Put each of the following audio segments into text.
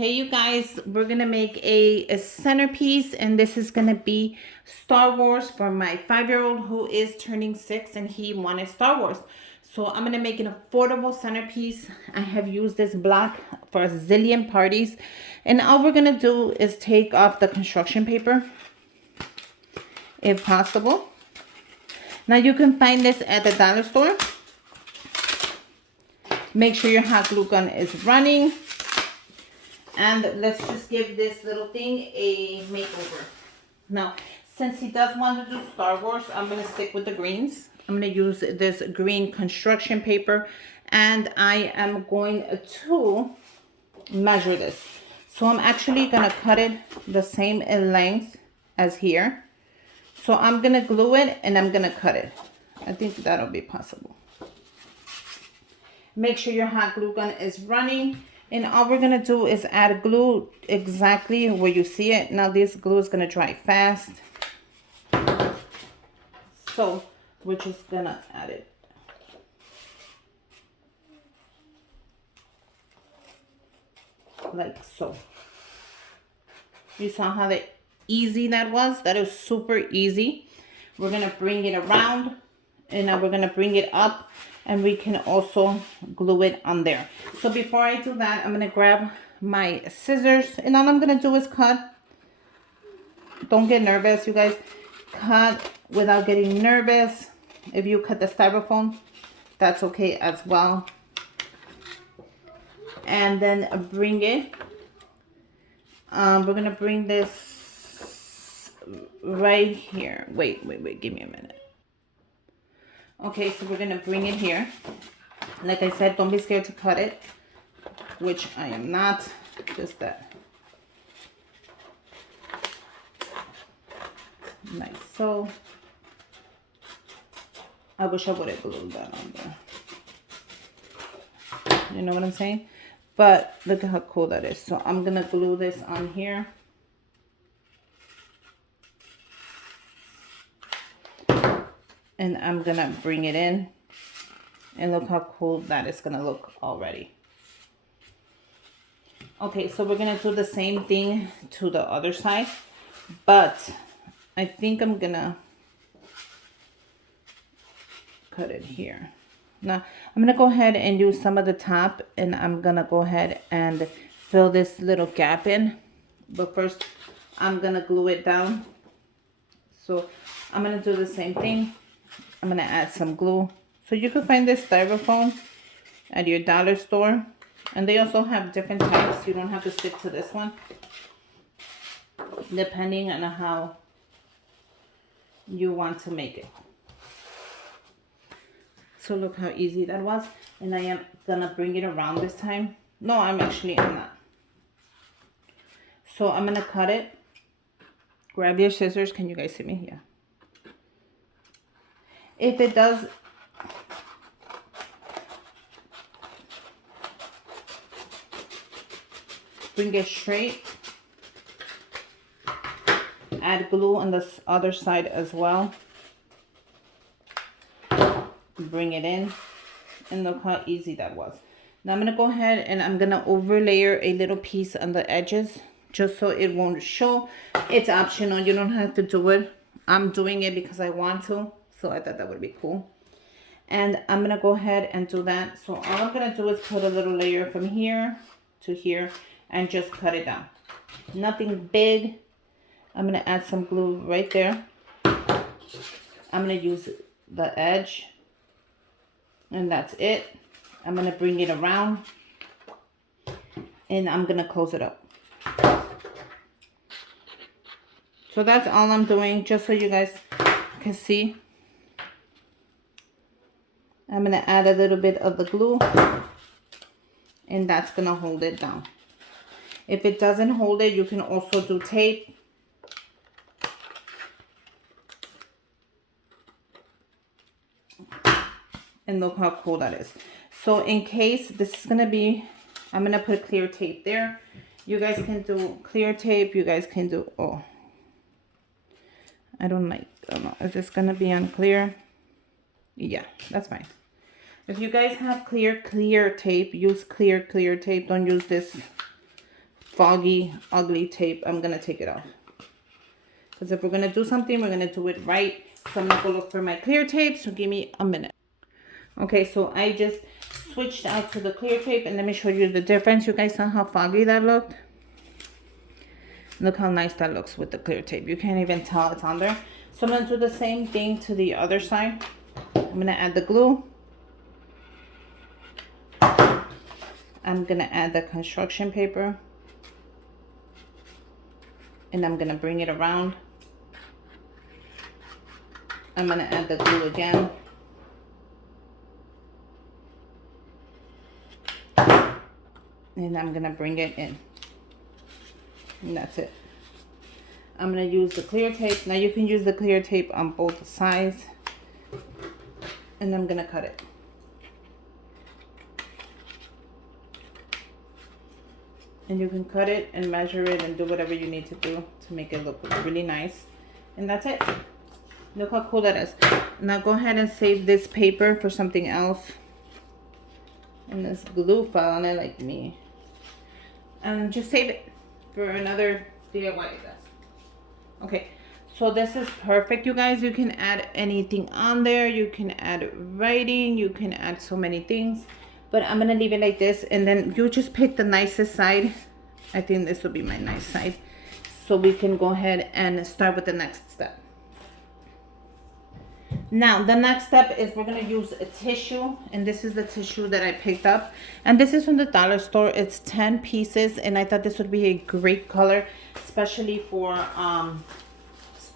Hey you guys, we're gonna make a centerpiece, and this is gonna be Star Wars for my 5-year-old who is turning 6 and he wanted Star Wars. So I'm gonna make an affordable centerpiece. I have used this block for a zillion parties, and all we're gonna do is take off the construction paper if possible. Now you can find this at the dollar store. Make sure your hot glue gun is running. And let's just give this little thing a makeover. Now, since he does want to do Star Wars, I'm going to stick with the greens. I'm going to use this green construction paper. And I am going to measure this. So I'm actually going to cut it the same in length as here. So I'm going to glue it and I'm going to cut it. I think that'll be possible. Make sure your hot glue gun is running. And all we're going to do is add glue exactly where you see it. Now this glue is going to dry fast. So we're just going to add it. Like so. You saw how easy that was? That is super easy. We're going to bring it around. And now we're going to bring it up. And we can also glue it on there. So before I do that, I'm going to grab my scissors. And all I'm going to do is cut. Don't get nervous, you guys. Cut without getting nervous. If you cut the styrofoam, that's okay as well. And then bring it. We're going to bring this right here. Wait. Give me a minute. Okay, so we're going to bring it here. Like I said, don't be scared to cut it, which I am not. Just that. Like so. I wish I would have glued that on there. You know what I'm saying? But look at how cool that is. So I'm going to glue this on here. And I'm going to bring it in. And look how cool that is going to look already. Okay, so we're going to do the same thing to the other side. But I think I'm going to cut it here. Now, I'm going to go ahead and use some of the top. And I'm going to go ahead and fill this little gap in. But first, I'm going to glue it down. So I'm going to do the same thing. I'm going to add some glue. So you can find this styrofoam at your dollar store. And they also have different types. You don't have to stick to this one. Depending on how you want to make it. So look how easy that was. And I am going to bring it around this time. No, I'm not. So I'm going to cut it. Grab your scissors. Can you guys see me? Yeah. If it does, bring it straight. Add glue on the other side as well. Bring it in. And look how easy that was. Now I'm going to go ahead and I'm going to overlayer a little piece on the edges. Just so it won't show. It's optional. You don't have to do it. I'm doing it because I want to. So I thought that would be cool. And I'm going to go ahead and do that. So all I'm going to do is put a little layer from here to here and just cut it down. Nothing big. I'm going to add some glue right there. I'm going to use the edge. And that's it. I'm going to bring it around. And I'm going to close it up. So that's all I'm doing, just so you guys can see. I'm going to add a little bit of the glue, and that's going to hold it down. If it doesn't hold it, you can also do tape. And look how cool that is. So in case this is going to be, I'm going to put clear tape there. You guys can do clear tape. You guys can do, I don't know. Is this going to be on clear? Yeah, that's fine. If you guys have clear tape, use clear tape. Don't use this foggy, ugly tape, I'm going to take it off. Because if we're going to do something, we're going to do it right. So I'm going to go look for my clear tape. So give me a minute. Okay, so I just switched out to the clear tape. And let me show you the difference. You guys saw how foggy that looked? Look how nice that looks with the clear tape. You can't even tell it's on there. So I'm going to do the same thing to the other side. I'm going to add the glue. I'm going to add the construction paper. And I'm going to bring it around. I'm going to add the glue again. And I'm going to bring it in. And that's it. I'm going to use the clear tape. Now you can use the clear tape on both sides. And I'm going to cut it. And you can cut it and measure it and do whatever you need to do to make it look really nice. And that's it. Look how cool that is. Now go ahead and save this paper for something else. And this glue fell on it like me. And just save it for another DIY. Okay, so this is perfect, you guys. You can add anything on there. You can add writing. You can add so many things. But I'm going to leave it like this. And then you just pick the nicest side. I think this will be my nice side. So we can go ahead and start with the next step. Now, the next step is we're going to use a tissue. And this is the tissue that I picked up. And this is from the dollar store. It's 10 pieces. And I thought this would be a great color. Especially for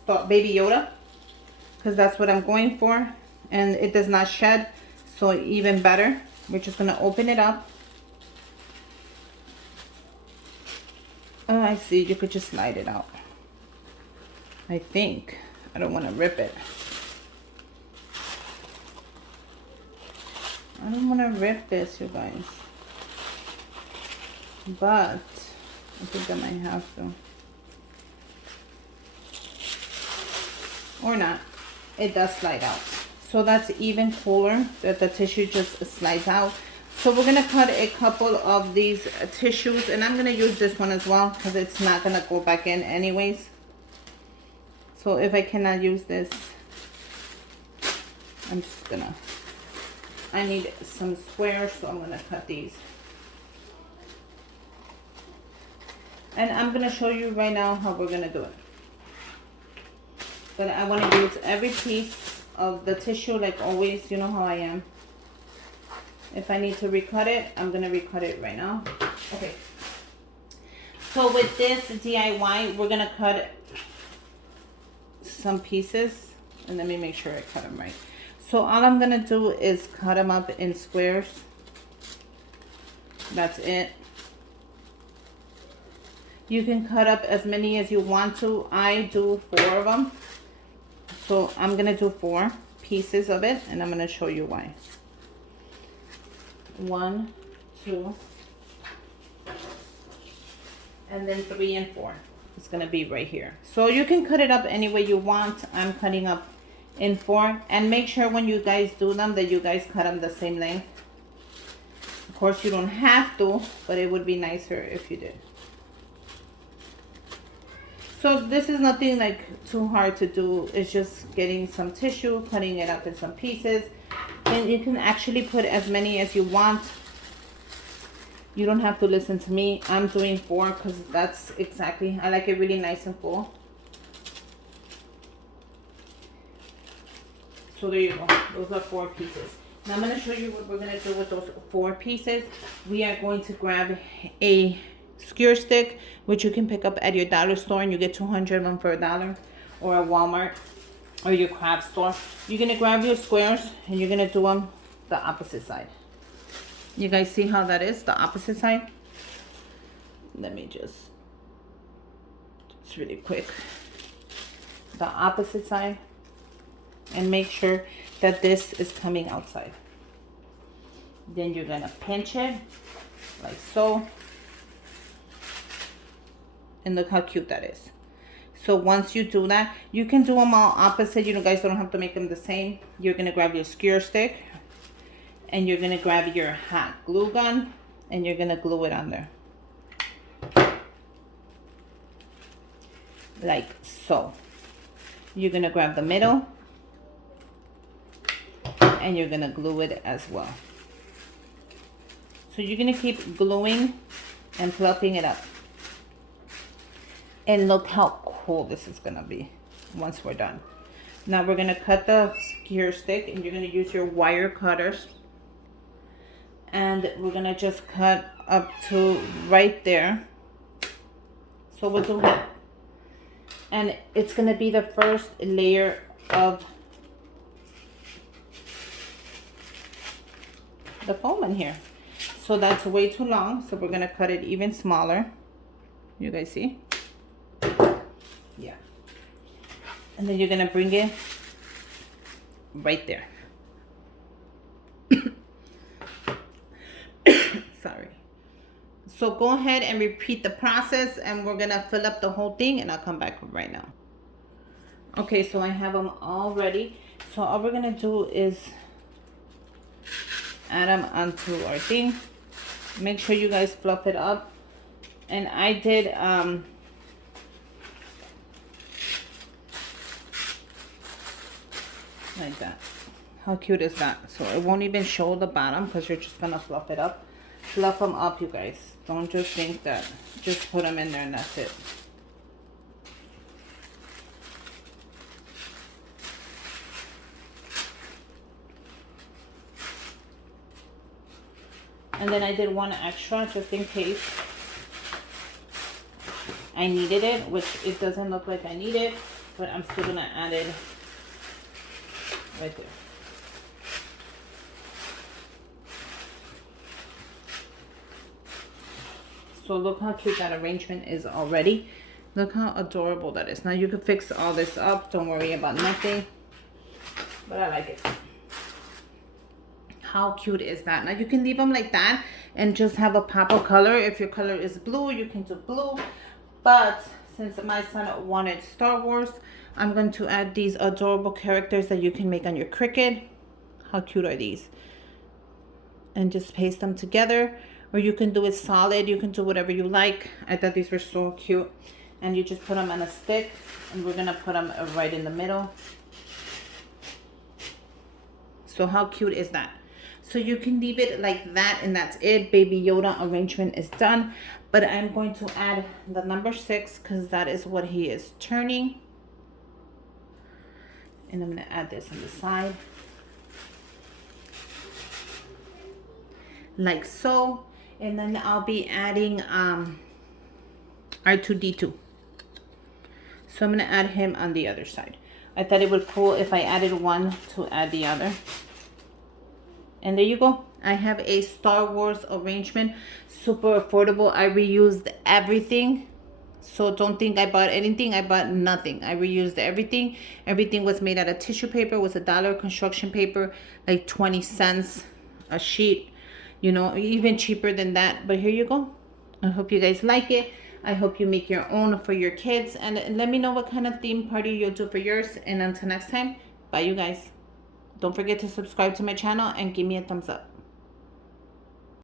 Baby Yoda. Because that's what I'm going for. And it does not shed. So even better. We're just going to open it up. Oh, I see. You could just slide it out. I think. I don't want to rip it. I don't want to rip this, you guys. But I think I might have to. Or not. It does slide out. So that's even cooler that the tissue just slides out. So we're going to cut a couple of these tissues. And I'm going to use this one as well. Because it's not going to go back in anyways. So if I cannot use this, I'm just going to. I need some squares. So I'm going to cut these. And I'm going to show you right now how we're going to do it. But I want to use every piece of the tissue like always. You know how I am. If I need to recut it, I'm going to recut it right now. Okay. So with this DIY, we're going to cut some pieces. And let me make sure I cut them right. So all I'm going to do is cut them up in squares. That's it. You can cut up as many as you want to. I do 4 of them. So I'm going to do 4 pieces of it. And I'm going to show you why. 1, 2, and then 3 and 4. It's going to be right here. So you can cut it up any way you want. I'm cutting up in 4. And make sure when you guys do them that you guys cut them the same length. Of course, you don't have to, but it would be nicer if you did. So this is nothing like too hard to do. It's just getting some tissue, cutting it up in some pieces. And you can actually put as many as you want. You don't have to listen to me. I'm doing 4 because that's exactly, I like it really nice and full. So there you go. Those are 4 pieces. Now I'm going to show you what we're going to do with those 4 pieces. We are going to grab a skewer stick, which you can pick up at your dollar store, and you get 200 of them for $1, or a Walmart or your craft store. You're going to grab your squares and you're going to do them the opposite side. You guys see how that is, the opposite side? Let me just, it's really quick. The opposite side. And make sure that this is coming outside. Then you're going to pinch it like so. And look how cute that is. So once you do that, you can do them all opposite. You guys don't have to make them the same. You're going to grab your skewer stick. And you're going to grab your hot glue gun. And you're going to glue it on there. like so. You're gonna grab the middle and you're gonna glue it as well. So you're gonna keep gluing and fluffing it up. And look how cool this is gonna be once we're done. Now we're gonna cut the skewer stick, and you're gonna use your wire cutters. And we're gonna just cut up to right there. So we'll do that. And it's gonna be the first layer of the foam in here. So that's way too long, so we're gonna cut it even smaller. You guys see? Yeah. And then you're gonna bring it right there. Sorry. So go ahead and repeat the process, and we're gonna fill up the whole thing, and I'll come back right now. Okay, so I have them all ready. So all we're gonna do is add them onto our thing. Make sure you guys fluff it up. And I did like that. How cute is that? So it won't even show the bottom because you're just gonna fluff it up. Fluff them up, you guys. Don't just think that just put them in there and that's it. And then I did one extra just in case I needed it, which it doesn't look like I need it, but I'm still gonna add it right there. So look how cute that arrangement is already. Look how adorable that is. Now you can fix all this up. Don't worry about nothing. But I like it. How cute is that? Now you can leave them like that and just have a pop of color. If your color is blue, you can do blue. But since my son wanted Star Wars, I'm going to add these adorable characters that you can make on your Cricut. How cute are these? And just paste them together. Or you can do it solid. You can do whatever you like. I thought these were so cute. And you just put them on a stick. And we're going to put them right in the middle. So how cute is that? So you can leave it like that, and that's it. Baby Yoda arrangement is done. But I'm going to add the number 6 because that is what he is turning. And I'm going to add this on the side. Like so. And then I'll be adding R2-D2. So I'm going to add him on the other side. I thought it would be cool if I added one to add the other. And there you go. I have a Star Wars arrangement. Super affordable. I reused everything. So don't think I bought anything. I bought nothing. I reused everything. Everything was made out of tissue paper. It was $1 construction paper. Like 20 cents a sheet. You know, even cheaper than that. But here you go. I hope you guys like it. I hope you make your own for your kids. And let me know what kind of theme party you'll do for yours. And until next time, bye you guys. Don't forget to subscribe to my channel and give me a thumbs up.